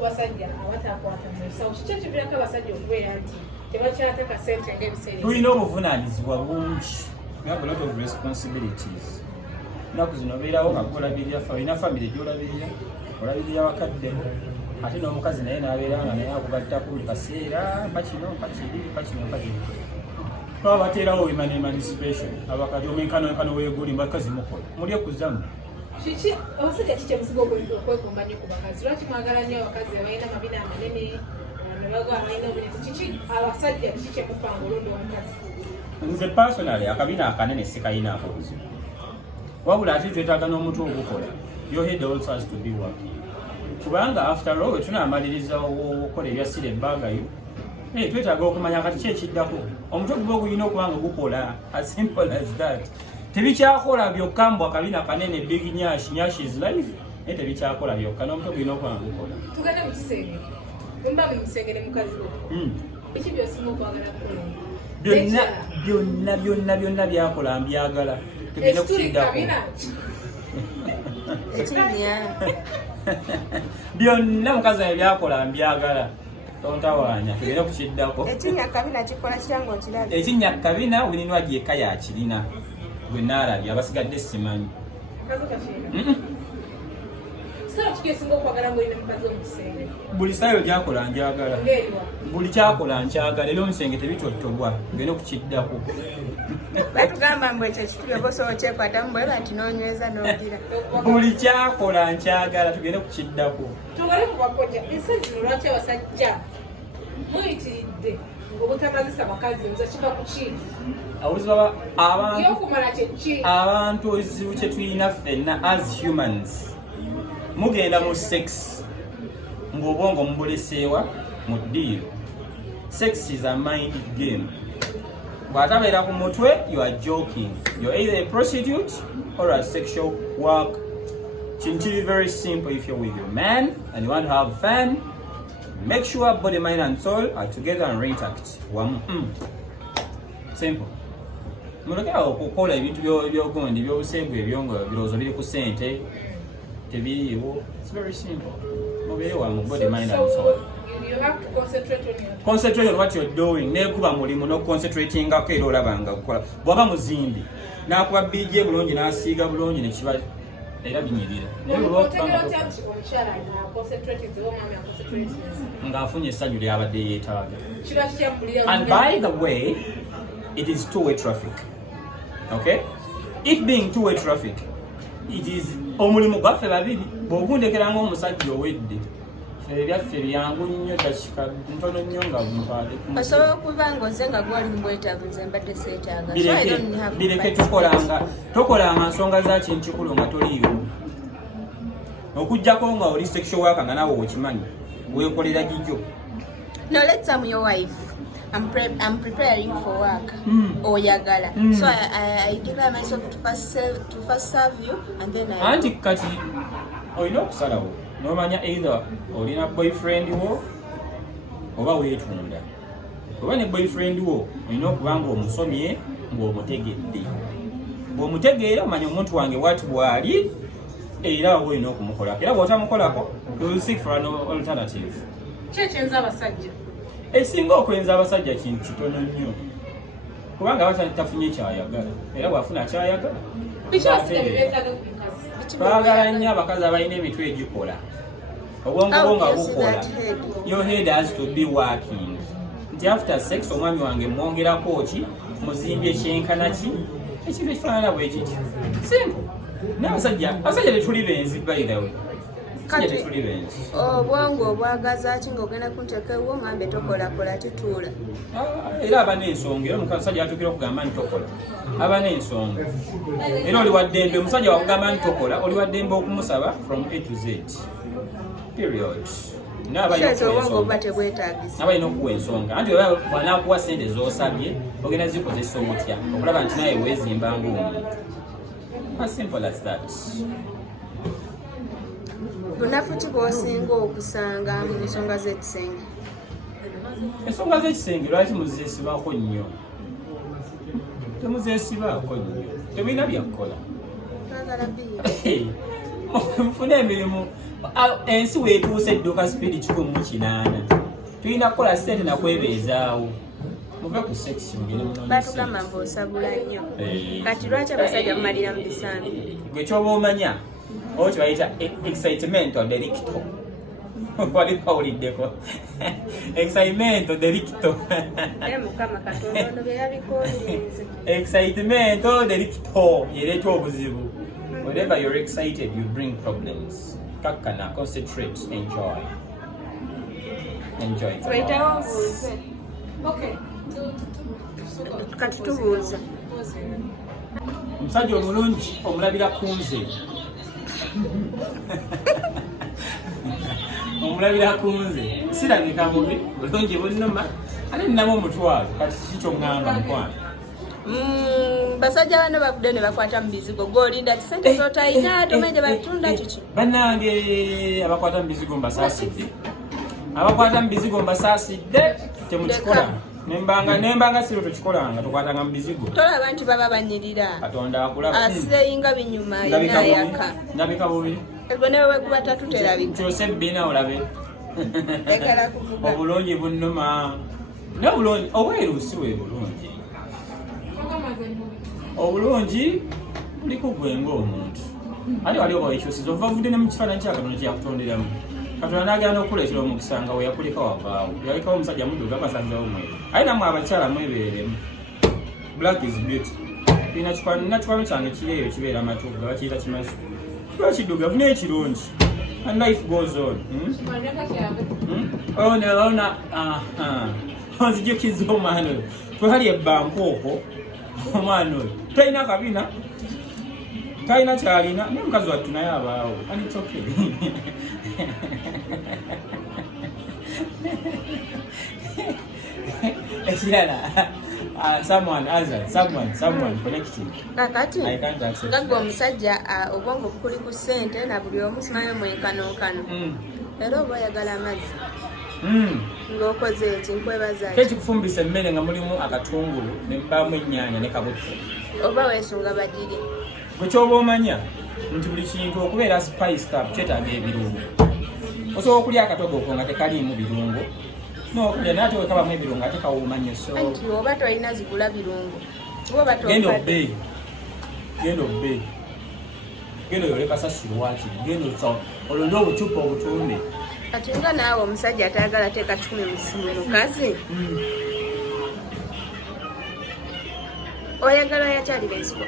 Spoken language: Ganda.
Abasajja abatakwata mu nsawo kiki ekiviirako abasajja okubeera nti tebakyateeka ssente ng'ebiseera tulina obuvunaanyizibwa bungi. We have a lot of responsibilities. Ennaku zino obeerawo nga gwolabirira olina famire gyolabirira, olabirira bakadde, ate n'omukazi naye n'abeera nga naye akugattako buli kaseera mpakino mpakiri. Baba bateerawo emancipation abakadde omwenkanonkano weeguli bakazi mukola muli okuzamu. Kiki abasajja kiki emusiga okwegomba nnyo ku bakazi? Lwaki mwagala nnyo abakazi abalina amabina amanene nebaga abalina obulemu? Kiki abasajja kiki kyemufanga olundi omukazi? Nze personally akabina akanene sikayinaako buzibu, wabula ate twetaaga n'omuntu ogukola. Your head also has to be working. Kubanga after all wetunaamaliriza okukola ebyasira ebbagayo twetaaga okumanya kati kyekiddako. Omutwe guba ogulina okubanga gukola, as simple as that. Tebikyakola byokka mbu akabina kanene big nyashi is life, naye tebikyakola byokka n'omutwe gulina okubanga gukola. Tugende mu kisenge, mba mu kisenge ne mukazi wo, biki byosinga okwagala kukola? Byonna byakola mbyagala. Tugenda kukiddako. Byonna mukazi we byakola mbyagala. Tontawaanya, tugenda kukiddako. Ekinnya kabina kikola kirango nkirabe. Ekinnya kabina wininwa gyeka yakirina. Gwe naalabye abasigadde simanyi. Buli sayo gyakola njagala. Buli kyakola nkyagala. Era omusenge tebitottobwa. Tugenda kukiddako. Batugamba mbu ekyo kitube bosobola okyekwatamu bwe bati n'onyweza n'ogira. Buli kyakola nkyagala. Tugenda kukiddako. Tugale ku bakodya. Ensangi zino lwaki abasajja muyitiridde obutamazisa bakazi nza kiva ku ki? Abantu ekizibu kye tulina ffenna as humans, mugenda mu sex ng'obwongo mubuleseewa mu ddiiro. Sex is a mind game. Bw'atabeera ku mutwe, you are joking. You're either a prostitute or a sexual work. It be very simple. If you're with your man and you want to have fun, make sure body, mind and soul are together and intact. Simple. Mulekera okukola ebintu by'ogundi by'obusengu ebyongo birowoozo biri ku ssente tebiriiwo. It's very simple. Mubeere wamu body, mind and soul. You have to concentrate on what you're doing. Neekuba mulimu n'okuconcentratingako era olabanga kukola. Bw'aba muzimbi n'akuba bijje bulungi n'asiiga bulungi ne kiba era binyirira. Ng'afunye essanyu ly'abadde yeetaaga. And by the way, it is two-way traffic. Okay? It being two-way traffic, it is omulimu gwaffe babiri. Bw'ogundekera ng'omusajja owedde, ebyaffe byangu nnyo dakika ntono nnyo nga buntwale. Osobola okuba ng'oze nga gwali mu bwetaavu nze mbadde seetaaga. Bireke tokolanga nsonga za kintu kikulu nga toliiwo. Okujjako nga oli sexual worker nga naawe okimanyi weekolera gijjo. No, let's say I'm your wife. I'm preparing for work. Oyagala. So I declare myself to first serve you and then I... Anti kati olina okusalawo. Nomanya either olina boyfriend wo oba weetunda. Oba ne boyfriend wo olina okuba ng'omusomye ng'omutegedde. Bw'omutegeera omanya omuntu wange wati bw'ali era olina okumukolako. Era bw'otamukolako, you will seek for an alternative. Kyekyenza abasajja. Esinga okwenza abasajja kintu kitono nnyo. Kubanga abatafunye kyayagala. Era bw'afuna kyayagala. Baagala nnyo abakazi abalina emitwe egikola. Obwongo bwo nga bukola. Your head has to be working. Nti after sex omwami wange mwongerako ki, muzimbye kyenkana ki, ekintu ekifaanana bwe kiti. Simple. N'abasajja tetuli benzi by the way. Tetuli benzi. Obwongo obwagaza ki ng'ogenda kunteeka ewo ngambe tokolakola tituula. Era aba n'ensonga. Era omusajja atuukira okugamba nti tokola. Aba n'ensonga. Era oli wa ddembe, omusajja wakugamba nti tokola, oli wa ddembe okumusaba from A to Z. Period. N'abalina okuwa ensonga. Anti bw'anaakuwa ssente z'osabye, ogenda zikozesa otya okulaba nti naye weezimba ng'omuntu. As simple as that. Bunafu ki bw'osinga okusanga mu nsonga z'ekisenge? Ensonga z'ekisenge lwaki muzeesibako nnyo? Temuzeesibaako nnyo. Temulina byakukola. Mufune emirimu ensi weetuuse edduka speed 18 tulina kukola sente nakwebeezaawo muve ku sex mugende batugamba mbaosabula nnyo kati lwaki abasajja mumalira mu bisambi gwe kyoba omanya owo kyebayita excitemento delicto wali kawuliddeko excitemento delicto mukama katonda bye yabikolinze excitemento delicto yereeta obuzibu. Whenever you're excited you bring problems. Kakkana, concentrate, enjoy kati tubuuza omusajja omulungi omulabira ku nze omulabira ku nze sirabika mubi bulungi bunnuma ate nnamu omutwalo kati kikyoŋŋamba mukwano. basajja bano bavudde ne bakwata mu bizigo gwolinda ti sente zotayina tomenje batunda kiki bannange abakwata mu bizigo mbasaasidde abakwata mu bizigo mbasaasidde temukikola nembanga siro tokikolanga tokwatanga mu bizigo tolaba nti baba banyirira katonda akulaba asireyinga binyuma inayaka ndabika bubi ego newe kuba tatuterabika kyose ebbina olabe obulungi bunnuma n'obulungi obweru si bwe bulungi obulungi buliko gwe ng'omuntu ate wali oba ekyosiza ova vudde ne mu kifaananyi kya katonda kyeyakutonderamu katonda n'agenda okukuleetera omukisa nga weyakuleka wavaawo yalekawo omusajja mudduga basanzawo mweru aye namwe abakyala mwebeeremu. Black is beauty. Nakikwano kyange kireeyo kibeera matugga bakiyita kimasu kiba kiddugavu naye kirungi and life goes on. Ona onzijukiza omwana oyo twali ebbanka okwo omwana oyo talina kabina talina kyalina naye mukazi wattu naye abaawo and it's okay. Someone connecting. Kakati gagwa omusajja obwongo bukuli ku ssente na buli omu simayo mwenkanonkano era oba oyagala amazzi ng'okoze eki nkwebaza kekikufumbisa emmere nga mulimu akatungulu ne mbaamu ennyaanya ne kabutto oba weesunga bagiri gwe kyoba omanya nti buli kintu okubeera spiced up kyetaaga ebirungo. Osobola okulya akatogo okwo nga tekaliimu birungo n'okulya naye ate wekabamu ebirungo ate kawuuma nnyo. So anti oba tolina zigula birungo genda obbe genda oyoleka sasirwaki genda olonde obucupa obutunde. kati nga naawe omusajja atayagala teeka 10 mu mukazi oyagala yakyalira ensiko